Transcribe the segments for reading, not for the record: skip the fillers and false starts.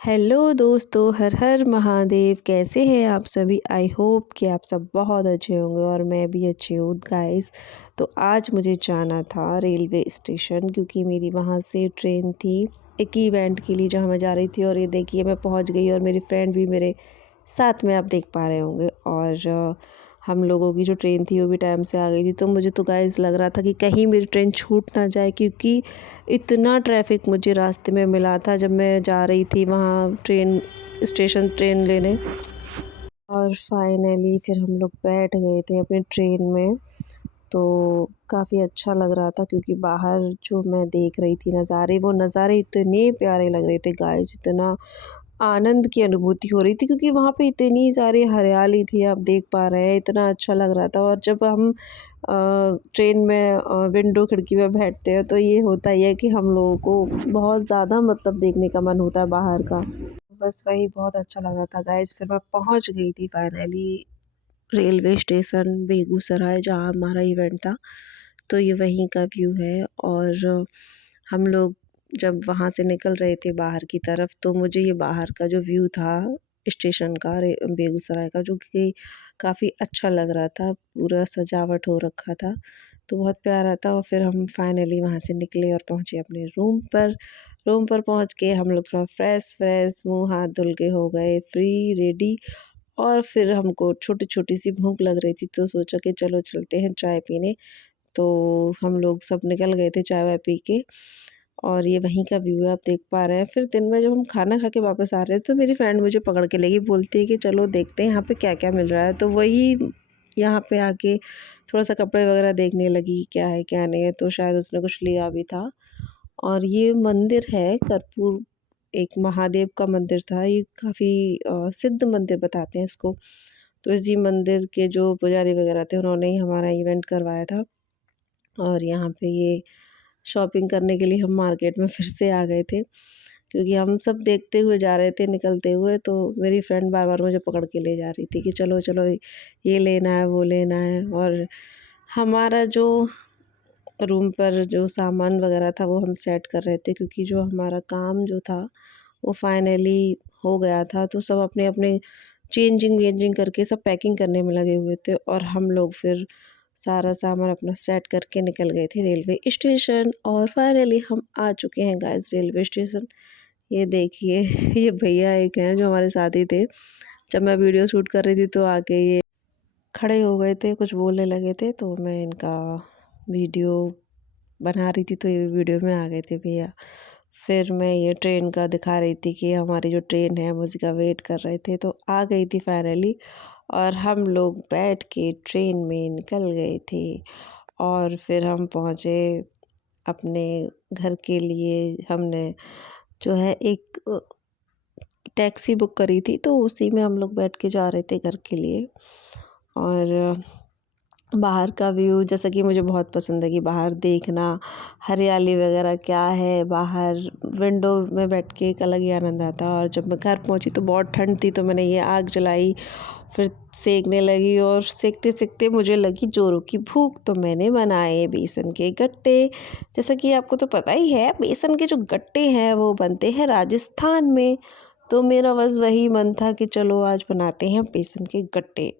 Hello दोस्तों, हर हर महादेव। कैसे हैं आप सभी? आई होप कि आप सब बहुत अच्छे होंगे और मैं भी अच्छी हूँ गाइस। तो आज मुझे जाना था रेलवे स्टेशन क्योंकि मेरी वहाँ से ट्रेन थी एक इवेंट के लिए जहाँ मैं जा रही थी। और ये देखिए मैं पहुँच गई और मेरी फ्रेंड भी मेरे साथ में आप देख पा रहे होंगे। और हम लोगों की जो ट्रेन थी वो भी टाइम से आ गई थी। तो मुझे तो गाइस लग रहा था कि कहीं मेरी ट्रेन छूट ना जाए, क्योंकि इतना ट्रैफिक मुझे रास्ते में मिला था जब मैं जा रही थी वहाँ ट्रेन लेने। और फाइनली फिर हम लोग बैठ गए थे अपनी ट्रेन में। तो काफ़ी अच्छा लग रहा था क्योंकि बाहर जो मैं देख रही थी नज़ारे, वो नज़ारे इतने प्यारे लग रहे थे गाइस। इतना आनंद की अनुभूति हो रही थी क्योंकि वहाँ पे इतनी सारी हरियाली थी, आप देख पा रहे हैं। इतना अच्छा लग रहा था। और जब हम ट्रेन में विंडो खिड़की में बैठते हैं तो ये होता ही है कि हम लोगों को बहुत ज़्यादा मतलब देखने का मन होता है बाहर का। बस वही बहुत अच्छा लग रहा था गाइस। फिर मैं पहुँच गई थी फाइनली रेलवे स्टेशन बेगूसराय जहाँ हमारा इवेंट था। तो ये वहीं का व्यू है। और हम लोग जब वहाँ से निकल रहे थे बाहर की तरफ, तो मुझे ये बाहर का जो व्यू था स्टेशन का बेगूसराय का, जो कि काफ़ी अच्छा लग रहा था। पूरा सजावट हो रखा था तो बहुत प्यारा था। और फिर हम फाइनली वहाँ से निकले और पहुँचे अपने रूम पर पहुँच के हम लोग थोड़ा फ्रेश फ्रेश मुँह हाथ धुल के हो गए फ्री रेडी। और फिर हमको छोटी छोटी सी भूख लग रही थी तो सोचा कि चलो चलते हैं चाय पीने। तो हम लोग सब निकल गए थे चाय वाय पी के। और ये वहीं का व्यू है, आप देख पा रहे हैं। फिर दिन में जब हम खाना खा के वापस आ रहे थे तो मेरी फ्रेंड मुझे पकड़ के ले गई, बोलती है कि चलो देखते हैं यहाँ पे क्या क्या मिल रहा है। तो वही यहाँ पे आके थोड़ा सा कपड़े वगैरह देखने लगी, क्या है क्या नहीं है। तो शायद उसने कुछ लिया भी था। और ये मंदिर है कर्पूर, एक महादेव का मंदिर था। ये काफ़ी सिद्ध मंदिर बताते हैं इसको। तो इसी मंदिर के जो पुजारी वगैरह थे उन्होंने ही हमारा इवेंट करवाया था। और यहाँ पे ये शॉपिंग करने के लिए हम मार्केट में फिर से आ गए थे क्योंकि हम सब देखते हुए जा रहे थे निकलते हुए। तो मेरी फ्रेंड बार बार मुझे पकड़ के ले जा रही थी कि चलो चलो ये लेना है वो लेना है। और हमारा जो रूम पर जो सामान वगैरह था वो हम सेट कर रहे थे क्योंकि जो हमारा काम जो था वो फाइनली हो गया था। तो सब अपने अपने चेंजिंग वेंजिंग करके सब पैकिंग करने में लगे हुए थे। और हम लोग फिर सारा सामान अपना सेट करके निकल गए थे रेलवे स्टेशन। और फाइनली हम आ चुके हैं गाइस रेलवे स्टेशन। ये देखिए ये भैया एक हैं जो हमारे साथ ही थे। जब मैं वीडियो शूट कर रही थी तो आके ये खड़े हो गए थे, कुछ बोलने लगे थे। तो मैं इनका वीडियो बना रही थी तो ये वीडियो में आ गए थे भैया। फिर मैं ये ट्रेन का दिखा रही थी कि हमारी जो ट्रेन है हम उसका वेट कर रहे थे। तो आ गई थी फाइनली और हम लोग बैठ के ट्रेन में निकल गए थे। और फिर हम पहुँचे अपने घर के लिए। हमने जो है एक टैक्सी बुक करी थी तो उसी में हम लोग बैठ के जा रहे थे घर के लिए। और बाहर का व्यू जैसा कि मुझे बहुत पसंद है कि बाहर देखना हरियाली वगैरह क्या है बाहर। विंडो में बैठ के एक अलग ही आनंद आता है। और जब मैं घर पहुंची तो बहुत ठंड थी तो मैंने ये आग जलाई, फिर सेकने लगी। और सेकते सेकते मुझे लगी जोरों की भूख तो मैंने बनाए बेसन के गट्टे। जैसा कि आपको तो पता ही है बेसन के जो गट्टे हैं वो बनते हैं राजस्थान में। तो मेरा बस वही मन था कि चलो आज बनाते हैं बेसन के गट्टे।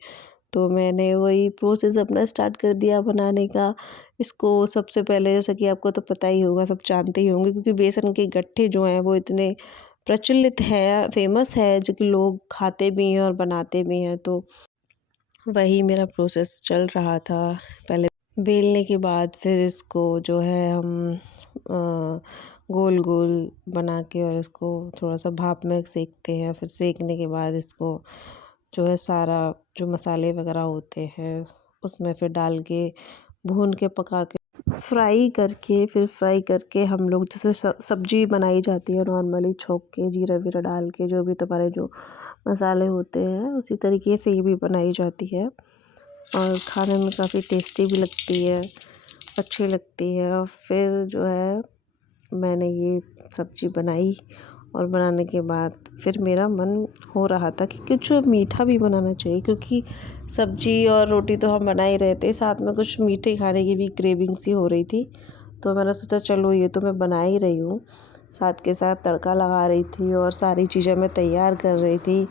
तो मैंने वही प्रोसेस अपना स्टार्ट कर दिया बनाने का। इसको सबसे पहले जैसा कि आपको तो पता ही होगा, सब जानते ही होंगे क्योंकि बेसन के गट्ठे जो हैं वो इतने प्रचलित है, फेमस है, जो कि लोग खाते भी हैं और बनाते भी हैं। तो वही मेरा प्रोसेस चल रहा था। पहले बेलने के बाद फिर इसको जो है हम गोल गोल बना के और इसको थोड़ा सा भाप में सेकते हैं। फिर सेकने के बाद इसको जो है सारा जो मसाले वगैरह होते हैं उसमें फिर डाल के भून के पका के फ्राई करके हम लोग जैसे सब्जी बनाई जाती है नॉर्मली, छोंक के जीरा वीरा डाल के जो भी तुम्हारे जो मसाले होते हैं उसी तरीके से ये भी बनाई जाती है। और खाने में काफ़ी टेस्टी भी लगती है, अच्छी लगती है। और फिर जो है मैंने ये सब्ज़ी बनाई और बनाने के बाद फिर मेरा मन हो रहा था कि कुछ मीठा भी बनाना चाहिए क्योंकि सब्ज़ी और रोटी तो हम बना ही रहे थे, साथ में कुछ मीठे खाने की भी क्रेविंग सी हो रही थी। तो मैंने सोचा चलो ये तो मैं बना ही रही हूँ साथ के साथ तड़का लगा रही थी और सारी चीज़ें मैं तैयार कर रही थी।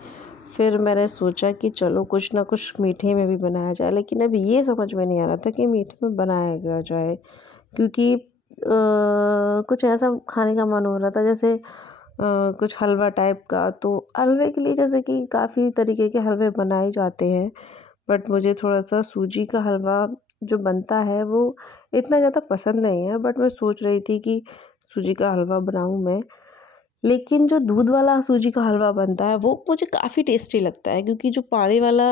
फिर मैंने सोचा कि चलो कुछ ना कुछ मीठे में भी बनाया जाए, लेकिन अब ये समझ में नहीं आ रहा था कि मीठे में बनाया क्या जाए, क्योंकि कुछ ऐसा खाने का मन हो रहा था जैसे कुछ हलवा टाइप का। तो हलवे के लिए जैसे कि काफ़ी तरीके के हलवे बनाए जाते हैं, बट मुझे थोड़ा-सा सूजी का हलवा जो बनता है वो इतना ज़्यादा पसंद नहीं है। बट मैं सोच रही थी कि सूजी का हलवा बनाऊँ मैं। लेकिन जो दूध वाला सूजी का हलवा बनता है वो मुझे काफ़ी टेस्टी लगता है, क्योंकि जो पानी वाला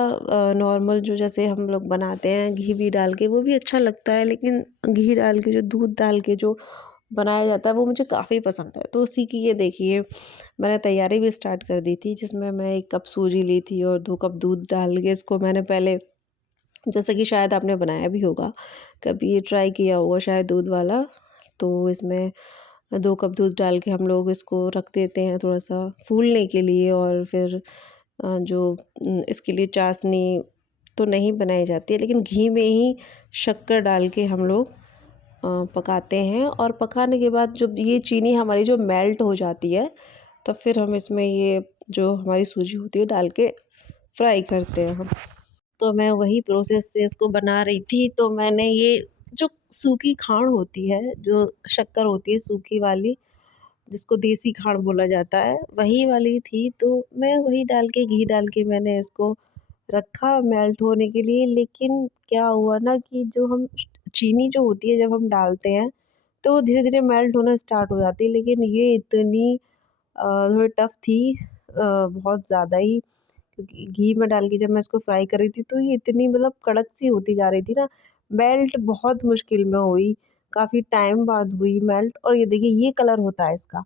नॉर्मल जो जैसे हम लोग बनाते हैं घी वी डाल के वो भी अच्छा लगता है, लेकिन घी डाल के जो दूध डाल के जो बनाया जाता है वो मुझे काफ़ी पसंद है। तो उसी की ये देखिए मैंने तैयारी भी स्टार्ट कर दी थी, जिसमें मैं 1 कप सूजी ली थी और 2 कप दूध डाल के इसको मैंने पहले, जैसा कि शायद आपने बनाया भी होगा, कभी ये ट्राई किया होगा शायद दूध वाला। तो इसमें 2 कप दूध डाल के हम लोग इसको रख देते हैं थोड़ा-सा फूलने के लिए। और फिर इसके लिए चाशनी तो नहीं बनाई जाती है, लेकिन घी में ही शक्कर डाल के हम लोग पकाते हैं। और पकाने के बाद जब ये चीनी हमारी जो मेल्ट हो जाती है, तब फिर हम इसमें ये जो हमारी सूजी होती है डाल के फ्राई करते हैं हम। तो मैं वही प्रोसेस से इसको बना रही थी, तो मैंने ये जो सूखी खांड होती है, जो शक्कर होती है सूखी वाली, जिसको देसी खांड बोला जाता है, वही वाली थी। तो मैं वही डाल के घी डाल के मैंने इसको रखा मेल्ट होने के लिए। लेकिन क्या हुआ ना कि जो हम चीनी जो होती है जब हम डालते हैं, तो वो धीरे-धीरे मेल्ट होना स्टार्ट हो जाती है। लेकिन ये इतनी थोड़ी टफ़ थी, बहुत ज़्यादा ही, क्योंकि घी में डाल के जब मैं इसको फ्राई कर रही थी तो ये इतनी मतलब कड़क सी होती जा रही थी ना, मेल्ट बहुत मुश्किल में हुई, काफ़ी टाइम बाद हुई मेल्ट। और ये देखिए ये कलर होता है इसका।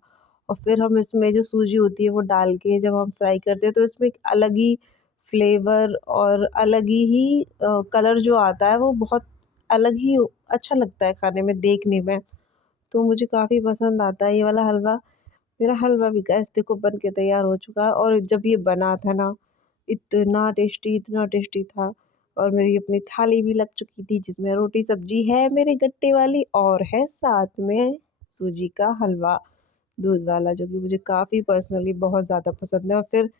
और फिर हम इसमें जो सूजी होती है वो डाल के जब हम फ्राई करते हैं तो इसमें एक अलग ही फ्लेवर और अलग ही कलर जो आता है वो बहुत अलग ही अच्छा लगता है खाने में, देखने में। तो मुझे काफ़ी पसंद आता है ये वाला हलवा। मेरा हलवा भी गाइस देखो बन के तैयार हो चुका है, और जब ये बना था ना, इतना टेस्टी था। और मेरी अपनी थाली भी लग चुकी थी, जिसमें रोटी सब्जी है मेरे गट्टे वाली, और है साथ में सूजी का हलवा दूध वाला, जो कि मुझे काफ़ी पर्सनली बहुत ज़्यादा पसंद है। और फिर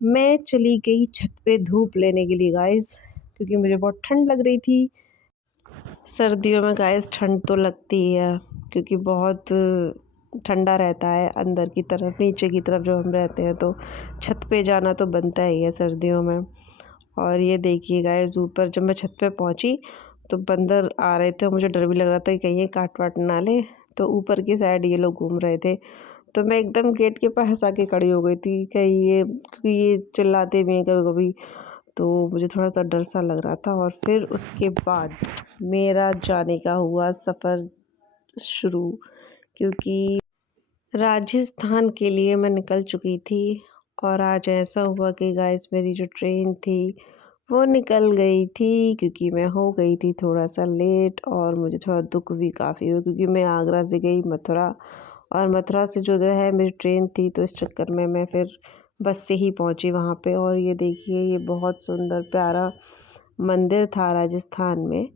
मैं चली गई छत पे धूप लेने के लिए गाइस, क्योंकि मुझे बहुत ठंड लग रही थी। सर्दियों में गाइस ठंड तो लगती ही है, क्योंकि बहुत ठंडा रहता है अंदर की तरफ, नीचे की तरफ जब हम रहते हैं तो छत पे जाना तो बनता ही है सर्दियों में। और ये देखिए गाइस ऊपर जब मैं छत पे पहुंची तो बंदर आ रहे थे, मुझे डर भी लग रहा था कि कहीं ये काट वाट ना ले। तो ऊपर की साइड ये लोग घूम रहे थे, तो मैं एकदम गेट के पास आके खड़ी हो गई थी कहीं ये, क्योंकि ये चिल्लाते भी हैं कभी कभी, तो मुझे थोड़ा-सा डर सा लग रहा था। और फिर उसके बाद मेरा जाने का हुआ सफ़र शुरू, क्योंकि राजस्थान के लिए मैं निकल चुकी थी। और आज ऐसा हुआ कि गाइस मेरी जो ट्रेन थी वो निकल गई थी, क्योंकि मैं हो गई थी थोड़ा-सा लेट। और मुझे थोड़ा दुःख भी काफ़ी हुआ, क्योंकि मैं आगरा से गई मथुरा, और मथुरा से जो है मेरी ट्रेन थी, तो इस चक्कर में मैं फिर बस से ही पहुंची वहाँ पे। और ये देखिए ये बहुत सुंदर प्यारा मंदिर था राजस्थान में।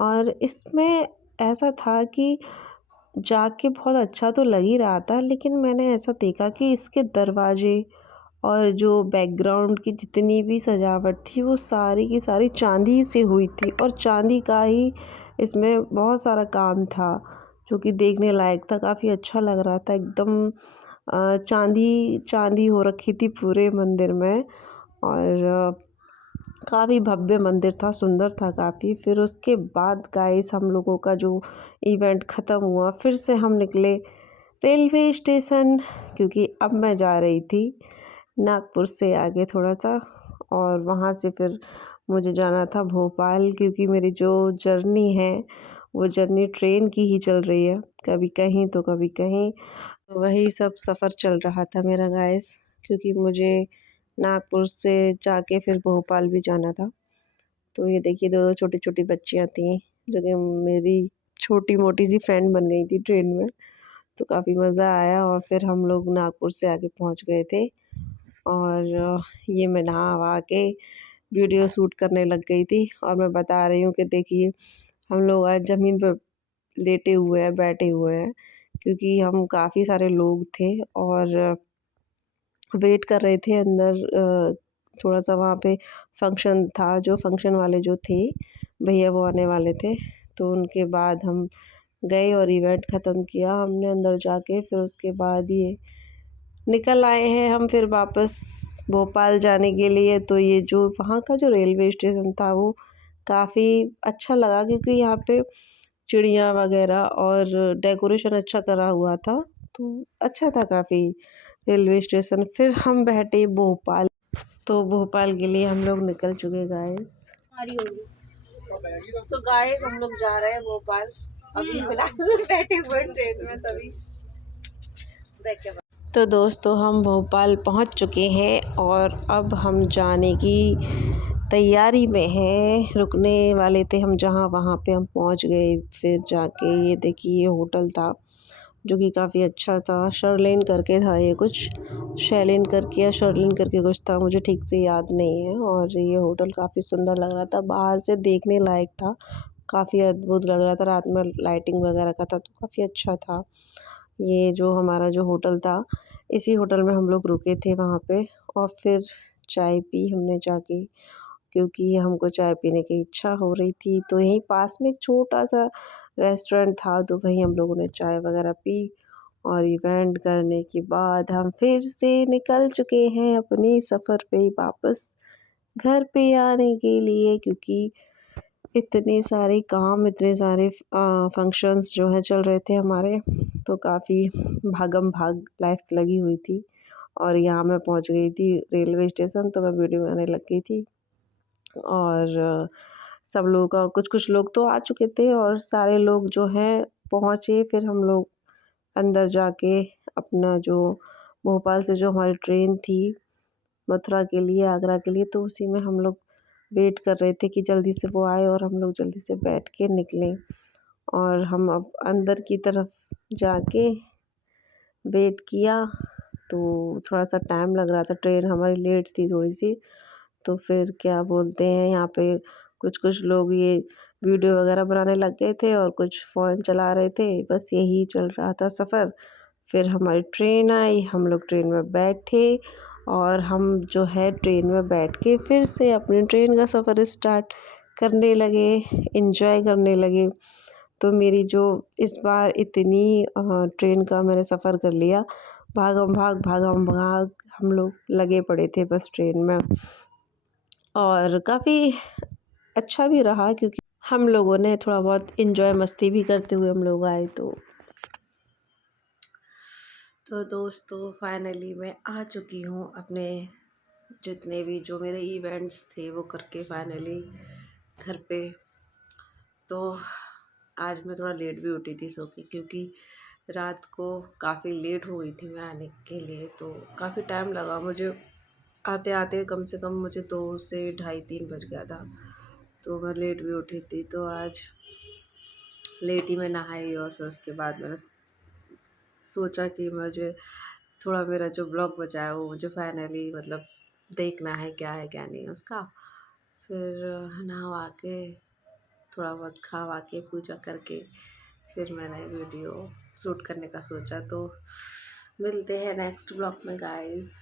और इसमें ऐसा था कि जाके बहुत अच्छा तो लग ही रहा था, लेकिन मैंने ऐसा देखा कि इसके दरवाजे और जो बैकग्राउंड की जितनी भी सजावट थी वो सारी की सारी चांदी से हुई थी, और चांदी का ही इसमें बहुत सारा काम था, जो कि देखने लायक था, काफ़ी अच्छा लग रहा था एकदम। चांदी चांदी हो रखी थी पूरे मंदिर में। और काफ़ी भव्य मंदिर था, सुंदर था काफ़ी। फिर उसके बाद गाइस हम लोगों का जो इवेंट ख़त्म हुआ, फिर से हम निकले रेलवे स्टेशन, क्योंकि अब मैं जा रही थी नागपुर से आगे थोड़ा-सा। और वहाँ से फिर मुझे जाना था भोपाल, क्योंकि मेरी जो जर्नी है वो जर्नी ट्रेन की ही चल रही है, कभी कहीं तो कभी कहीं। तो वही सब सफ़र चल रहा था मेरा गाइस, क्योंकि मुझे नागपुर से जाके फिर भोपाल भी जाना था। तो ये देखिए 2 छोटी-छोटी बच्चियाँ थीं, जो कि मेरी छोटी-मोटी सी फ्रेंड बन गई थी ट्रेन में। तो काफ़ी मज़ा आया, और फिर हम लोग नागपुर से आगे पहुँच गए थे। और ये मैं नहा-वहा के वीडियो शूट करने लग गई थी। और मैं बता रही हूँ कि देखिए हम लोग आज ज़मीन पे लेटे हुए हैं, बैठे हुए हैं, क्योंकि हम काफ़ी सारे लोग थे और वेट कर रहे थे अंदर। थोड़ा सा वहाँ पे फंक्शन था, जो फंक्शन वाले जो थे भैया वो आने वाले थे, तो उनके बाद हम गए और इवेंट ख़त्म किया हमने अंदर जाके। फिर उसके बाद ये निकल आए हैं हम फिर वापस भोपाल जाने के लिए। तो ये जो वहाँ का जो रेलवे स्टेशन था वो काफ़ी अच्छा लगा, क्योंकि यहाँ पे चिड़िया वगैरह और डेकोरेशन अच्छा करा हुआ था, तो अच्छा था काफ़ी रेलवे स्टेशन। फिर हम बैठे भोपाल, तो भोपाल के लिए हम लोग निकल चुके गाइस। सो गाइस हम लोग जा रहे हैं भोपाल। अभी फिलहाल बैठे हुए ट्रेन में सभी। तो दोस्तों हम भोपाल पहुंच चुके हैं और अब हम जाने की तैयारी में हैं। रुकने वाले थे हम जहां, वहां पे हम पहुंच गए। फिर जाके ये देखिए ये होटल था जो कि काफ़ी अच्छा था। शर्लिन करके था, ये कुछ शैलिन करके या शर्लिन करके कुछ था, मुझे ठीक से याद नहीं है। और ये होटल काफ़ी सुंदर लग रहा था, बाहर से देखने लायक था, काफ़ी अद्भुत लग रहा था। रात में लाइटिंग वगैरह का था तो काफ़ी अच्छा था। ये जो हमारा जो होटल था, इसी होटल में हम लोग रुके थे वहाँ पे। और फिर चाय पी हमने जाके, क्योंकि हमको चाय पीने की इच्छा हो रही थी। तो यहीं पास में एक छोटा सा रेस्टोरेंट था, तो वहीं हम लोगों ने चाय वगैरह पी। और इवेंट करने के बाद हम फिर से निकल चुके हैं अपने सफ़र पे वापस घर पे आने के लिए, क्योंकि इतने सारे काम, इतने सारे फंक्शंस जो है चल रहे थे हमारे, तो काफ़ी भागम भाग लाइफ लगी हुई थी। और यहाँ मैं पहुँच गई थी रेलवे स्टेशन, तो मैं वीडियो बनाने लग गई थी। और सब लोगों का, कुछ कुछ लोग तो आ चुके थे और सारे लोग जो हैं पहुँचे। फिर हम लोग अंदर जाके अपना जो भोपाल से जो हमारी ट्रेन थी मथुरा के लिए, आगरा के लिए, तो उसी में हम लोग वेट कर रहे थे कि जल्दी से वो आए और हम लोग जल्दी से बैठ के निकलें। और हम अब अंदर की तरफ जाके वेट किया, तो थोड़ा सा टाइम लग रहा था, ट्रेन हमारी लेट थी थोड़ी सी। तो फिर क्या बोलते हैं, यहाँ पे कुछ कुछ लोग ये वीडियो वगैरह बनाने लग गए थे और कुछ फ़ोन चला रहे थे, बस यही चल रहा था सफ़र। फिर हमारी ट्रेन आई, हम लोग ट्रेन में बैठे और हम जो है ट्रेन में बैठ के फिर से अपनी ट्रेन का सफ़र स्टार्ट करने लगे, एंजॉय करने लगे। तो मेरी जो इस बार इतनी ट्रेन का मैंने सफ़र कर लिया, भागम भाग हम लोग लगे पड़े थे बस ट्रेन में। और काफ़ी अच्छा भी रहा, क्योंकि हम लोगों ने थोड़ा बहुत एंजॉय मस्ती भी करते हुए हम लोग आए। तो दोस्तों फाइनली मैं आ चुकी हूँ अपने, जितने भी जो मेरे इवेंट्स थे वो करके फाइनली घर पे। तो आज मैं थोड़ा लेट भी उठी थी सो के, क्योंकि रात को काफ़ी लेट हो गई थी मैं आने के लिए। तो काफ़ी टाइम लगा मुझे आते आते, कम से कम मुझे 2 से ढाई 3 बज गया था। तो मैं लेट भी उठी थी, तो आज लेट ही मैं नहाई और फिर उसके बाद मैंने सोचा कि मुझे थोड़ा मेरा जो ब्लॉग बचा है वो मुझे फाइनली मतलब देखना है क्या नहीं उसका। फिर नहा के थोड़ा बहुत खा के पूजा करके फिर मैंने वीडियो शूट करने का सोचा। तो मिलते हैं नेक्स्ट ब्लॉग में गाइस।